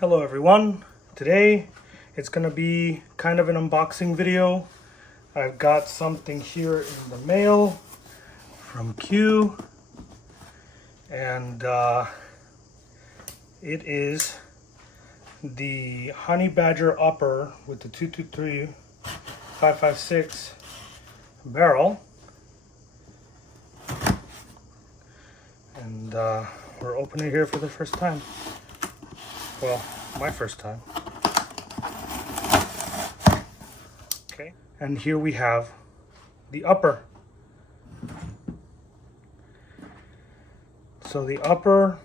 Hello everyone. Today it's going to be kind of an unboxing video. I've got something here in the mail from Q, and it is the Honey Badger upper with the 223 556 barrel, and we're opening it here for the first time. Well, my first time. Okay, and here we have the upper. So the upper,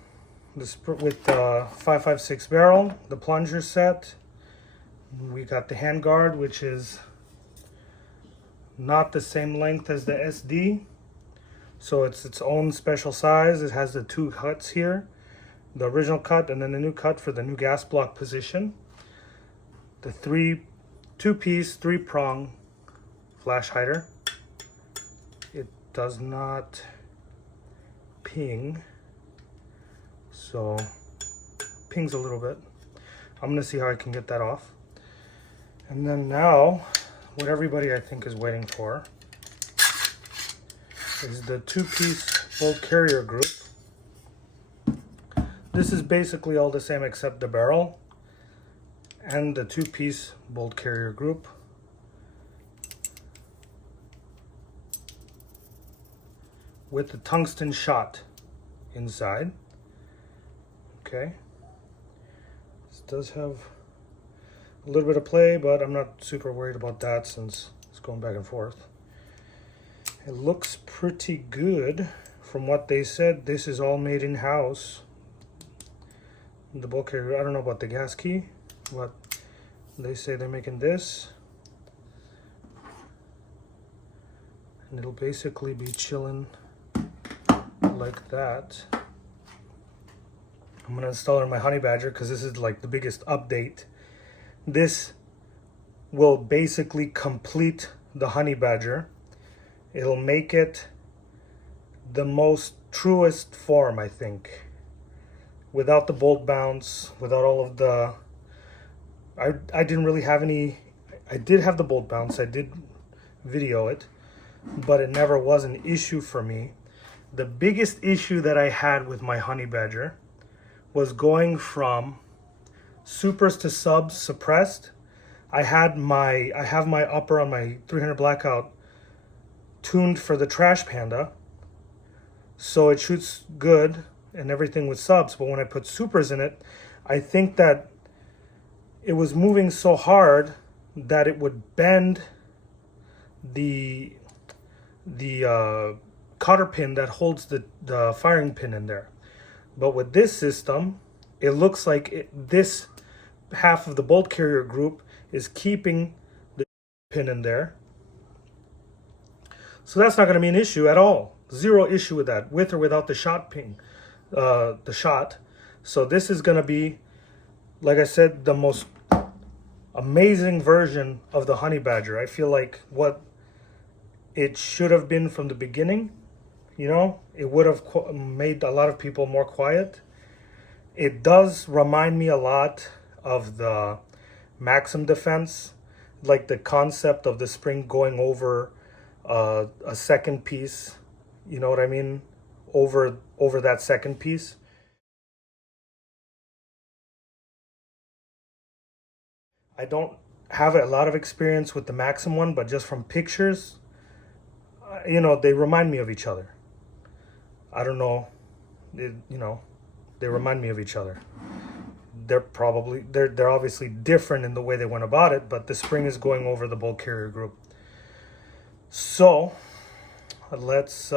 with the 556 barrel, the plunger set. We got the handguard, which is not the same length as the SD. So it's its own special size. It has the two cuts here. The original cut and then the new cut for the new gas block position. The two-piece, three-prong flash hider. It does not ping, so pings a little bit. I'm gonna see how I can get that off. And then now, what everybody I think is waiting for is the two-piece bolt carrier group. This is basically all the same except the barrel and the two-piece bolt carrier group. With the tungsten shot inside. Okay. This does have a little bit of play, but I'm not super worried about that since it's going back and forth. It looks pretty good from what they said. This is all made in-house. The bolt carrier, I don't know about the gas key, but they say they're making this. And it'll basically be chilling like that. I'm gonna install it on my Honey Badger because this is like the biggest update. This will basically complete the Honey Badger. It'll make it the most truest form, I think. Without the bolt bounce, without all of the... I didn't really have any... I did have the bolt bounce, I did video it, but it never was an issue for me. The biggest issue that I had with my Honey Badger was going from supers to subs suppressed. I have my upper on my 300 Blackout tuned for the Trash Panda, so it shoots good and everything with subs, but when I put supers in it, I think that it was moving so hard that it would bend the cotter pin that holds the firing pin in there. But with this system, it looks like this half of the bolt carrier group is keeping the pin in there. So that's not going to be an issue at all. Zero issue with that, with or without the shot ping. The shot. So this is going to be, like I said, the most amazing version of the Honey Badger. I feel like what it should have been from the beginning. You know, it would have made a lot of people more quiet. It does remind me a lot of the Maxim Defense, like the concept of the spring going over a second piece. You know what I mean? Over that second piece. I don't have a lot of experience with the Maxim one, but just from pictures, you know, they remind me of each other. I don't know, they remind me of each other. They're obviously different in the way they went about it, but the spring is going over the bolt carrier group. So let's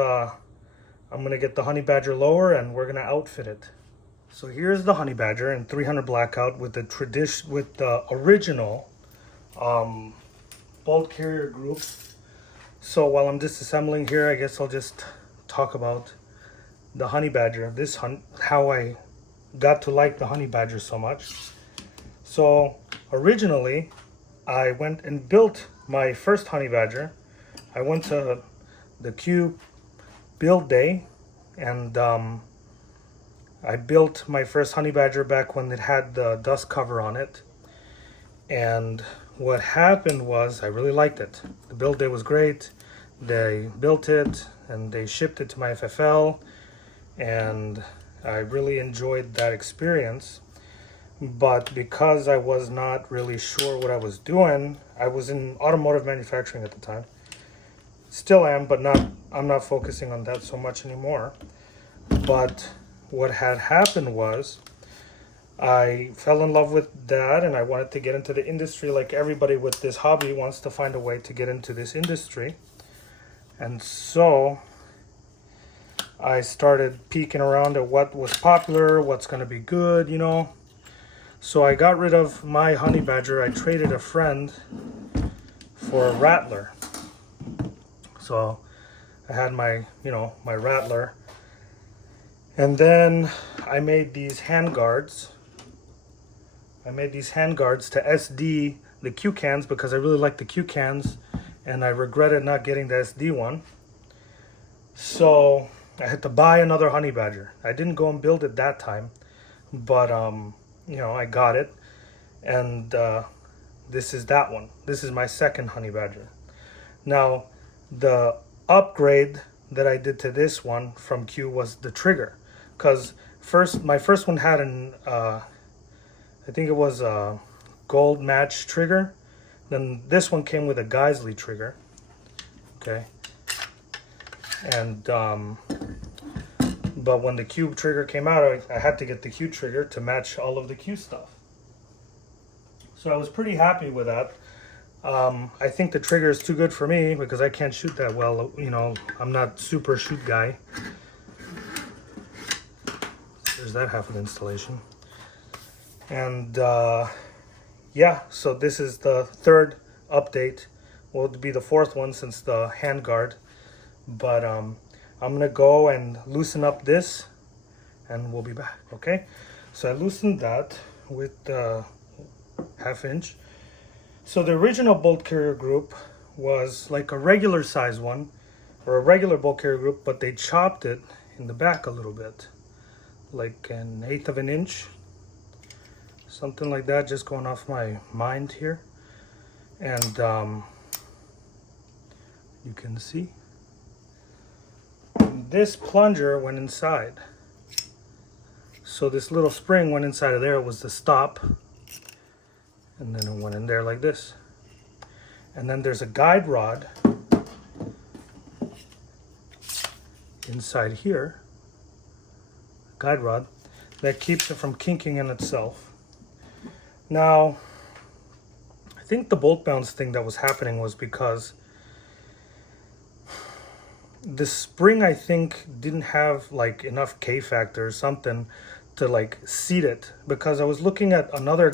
I'm gonna get the Honey Badger lower and we're gonna outfit it. So here's the Honey Badger in 300 Blackout with the original bolt carrier group. So while I'm disassembling here, I guess I'll just talk about the Honey Badger. How I got to like the Honey Badger so much. So originally, I went and built my first Honey Badger. I went to the Q build day, and I built my first honey badger back when it had the dust cover on it. And what happened was I really liked it. The build day was great. They built it and they shipped it to my FFL, and I really enjoyed that experience. But because I was not really sure what I was doing, I was in automotive manufacturing at the time. Still am, but I'm not focusing on that so much anymore. But what had happened was I fell in love with that, and I wanted to get into the industry like everybody with this hobby wants to find a way to get into this industry. And so I started peeking around at what was popular, what's going to be good, you know. So I got rid of my honey badger. I traded a friend for a rattler. So I had my, my rattler. And then I made these hand guards. I made these hand guards to SD the Q cans because I really like the Q cans, and I regretted not getting the SD one. So I had to buy another honey badger. I didn't go and build it that time, but I got it, and this is that one. This is my second honey badger. Now, the upgrade that I did to this one from Q was the trigger, because my first one had an I think it was a gold match trigger. Then this one came with a Geisley trigger. Okay. And but when the Q trigger came out, I had to get the Q trigger to match all of the Q stuff. So I was pretty happy with that. I think the trigger is too good for me because I can't shoot that well. I'm not super shoot guy. There's that half of the installation. And yeah, so this is the third update. Well, it'll be the fourth one since the handguard. But I'm gonna go and loosen up this, and we'll be back. Okay, so I loosened that with the 1/2 inch. So the original bolt carrier group was like a regular size one, or a regular bolt carrier group, but they chopped it in the back a little bit, like 1/8 of an inch. Something like that, just going off my mind here. And you can see this plunger went inside. So this little spring went inside of there. It was the stop. And then it went in there like this. And then there's a guide rod inside here. Guide rod that keeps it from kinking in itself. Now, I think the bolt bounce thing that was happening was because the spring, I think, didn't have like enough K factor or something to like seat it, because I was looking at another,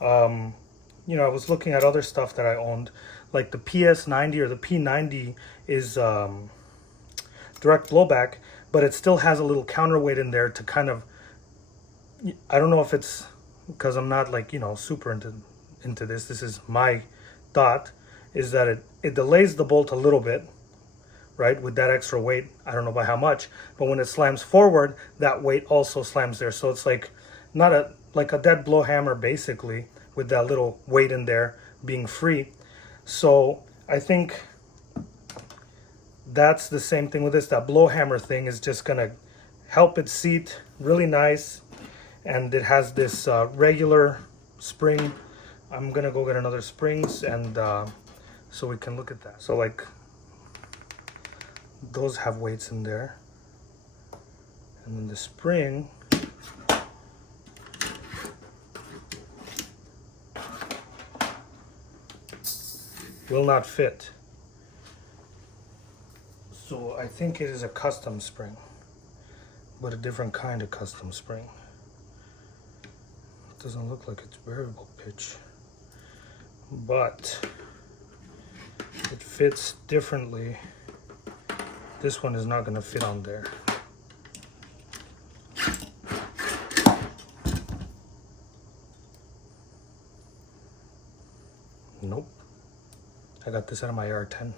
I was looking at other stuff that I owned, like the PS90 or the P90 is direct blowback, but it still has a little counterweight in there to kind of, I don't know if it's because I'm not like, super into this. This is my thought, is that it delays the bolt a little bit, right, with that extra weight. I don't know by how much, but when it slams forward, that weight also slams there. So it's like like a dead blow hammer basically, with that little weight in there being free. So I think that's the same thing with this. That blow hammer thing is just gonna help it seat really nice. And it has this regular spring. I'm gonna go get another springs, and so we can look at that. So like those have weights in there, and then the spring will not fit. So I think it is a custom spring, but a different kind of custom spring. Doesn't look like it's variable pitch, but it fits differently. This one is not going to fit on there. Nope. I got this out of my R10.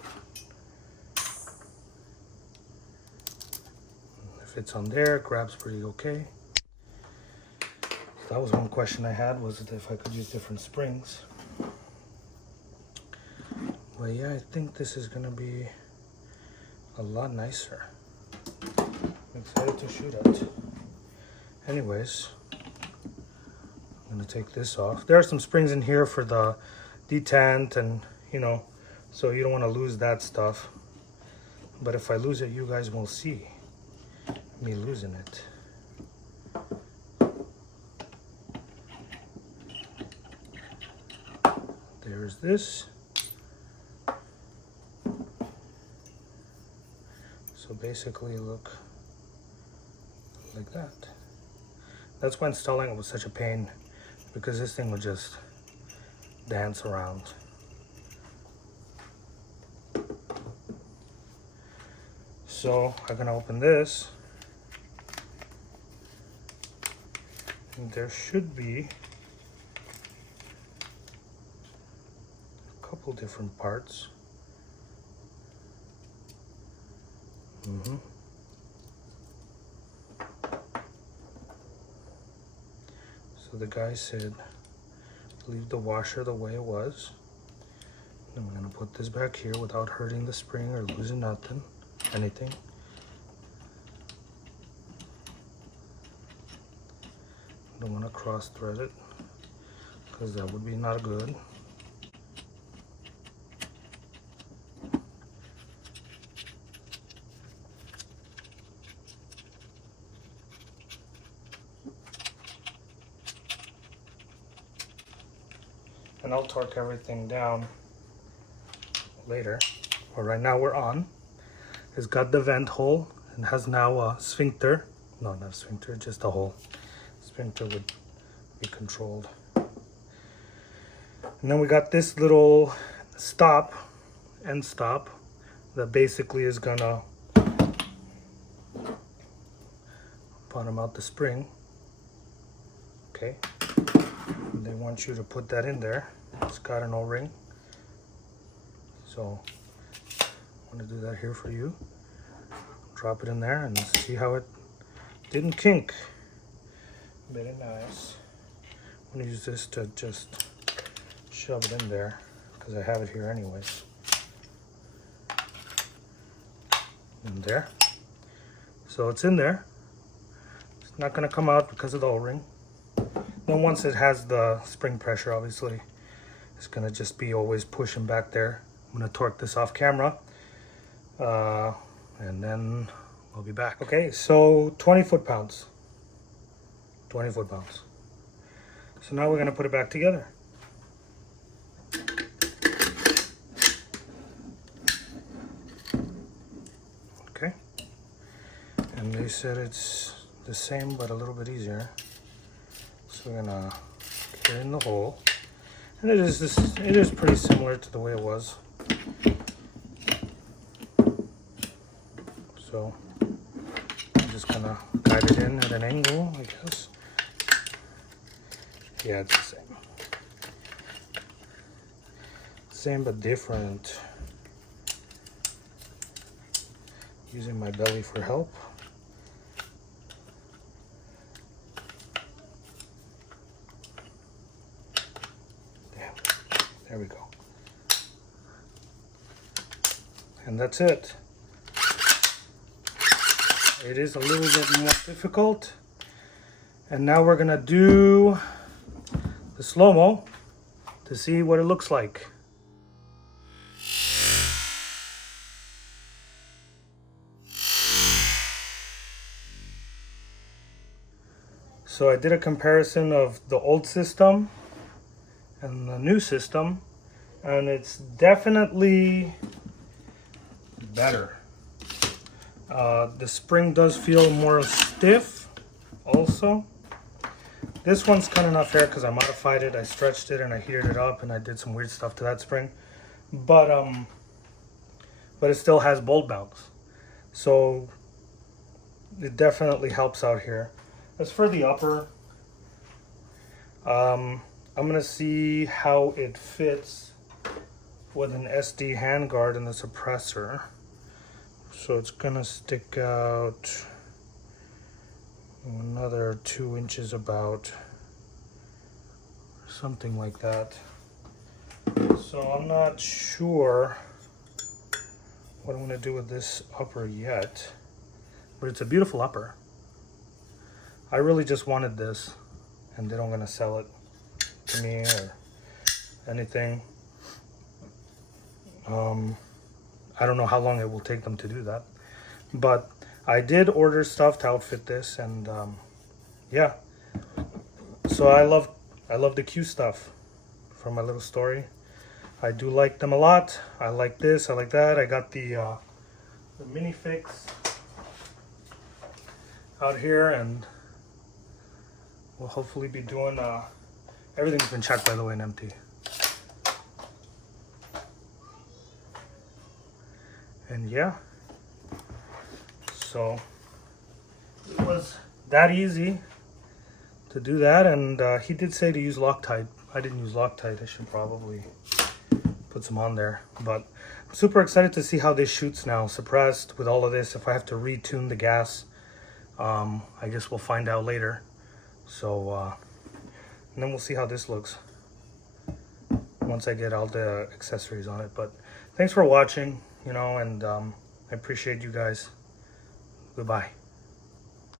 It fits on there, grabs pretty okay. That was one question I had, was if I could use different springs. But yeah, I think this is gonna be a lot nicer. I'm excited to shoot it. Anyways, I'm gonna take this off. There are some springs in here for the detent and, you know, so you don't want to lose that stuff. But if I lose it, you guys will see me losing it. There's this. So basically look like that. That's why installing it was such a pain, because this thing would just dance around. So I'm gonna open this, and there should be a couple different parts. So the guy said, leave the washer the way it was. Then we're gonna put this back here without hurting the spring or losing anything. Don't want to cross thread it, because that would be not good. And I'll torque everything down later. But right now we're on. It's got the vent hole and has now a sphincter. No, not a sphincter, just a hole. Sphincter would be controlled. And then we got this little end stop, that basically is gonna bottom out the spring. Okay. And they want you to put that in there. It's got an O-ring. So I'm gonna do that here for you. Drop it in there and see how it didn't kink. Very nice. I'm gonna use this to just shove it in there, because I have it here anyways. In there. So it's in there. It's not gonna come out because of the O-ring. Then once it has the spring pressure, obviously, it's gonna just be always pushing back there. I'm gonna torque this off camera, and then we'll be back. Okay, so 20 foot-pounds. 20 foot-pounds. So now we're gonna put it back together. Okay. And they said it's the same but a little bit easier. So we're gonna get in the hole. And it is pretty similar to the way it was. So I'm just gonna guide it in at an angle, I guess. Yeah, it's the same. Same but different. Using my belly for help. There we go. And that's it. It is a little bit more difficult. And now we're gonna do the slow-mo to see what it looks like. So I did a comparison of the old system and the new system, and it's definitely better. The spring does feel more stiff also. This one's kind of not fair because I modified it, I stretched it and I heated it up and I did some weird stuff to that spring, but it still has bolt bounce, so it definitely helps out here. As for the upper, I'm gonna see how it fits with an SD handguard and the suppressor. So it's gonna stick out another 2 inches about. something like that. So I'm not sure what I'm gonna do with this upper yet, but it's a beautiful upper. I really just wanted this, and they don't gonna sell it to me or anything. I don't know how long it will take them to do that, but I did order stuff to outfit this, and yeah. So I love the Q stuff from my little story. I do like them a lot. I like this, I like that. I got the minifix out here, and we'll hopefully be doing everything's been checked, by the way, and empty. And yeah, so it was that easy to do that. And he did say to use Loctite. I didn't use Loctite. I should probably put some on there, but I'm super excited to see how this shoots now, suppressed with all of this. If I have to retune the gas, I guess we'll find out later. So and then we'll see how this looks once I get all the accessories on it. But thanks for watching, you know, and I appreciate you guys. Goodbye.